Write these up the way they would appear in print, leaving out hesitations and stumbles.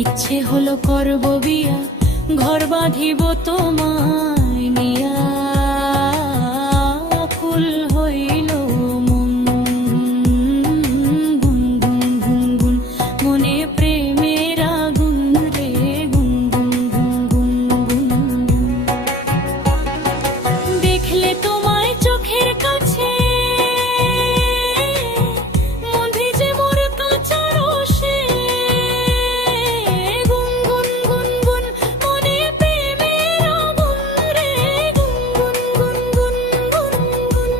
ইচ্ছে হলো করব বিয়া, ঘর বাঁধিব তোমায় নিয়া। ফুল হইল মন, গুন গুন গুন গুন, মনে প্রেমের আগুন রে, গুন গুন গুন গুন গুন। দেখলে তোমায় চোখের কাছে, মন ভিজে মোর কাঁচা রসে, গুন গুন গুন গুন, মনে প্রেমের আগুন রে, গুন গুন গুন গুন গুন গুন।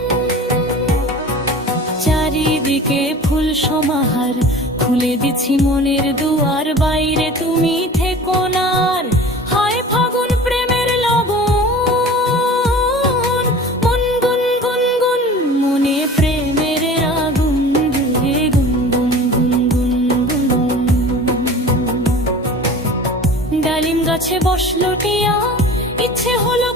চারিদিকে ফুল সমাহার, খুলে দিছি মনের দুয়ার, বাইরে তুমি থেকো না আর। হায় ফাগুন প্রেমের লগন, মন গুন গুন গুন, মনে প্রেমের আগুন রে, গুন গুন গুন গুন গুন। ডালিম গাছে বসলো টিয়া, ইচ্ছে হলো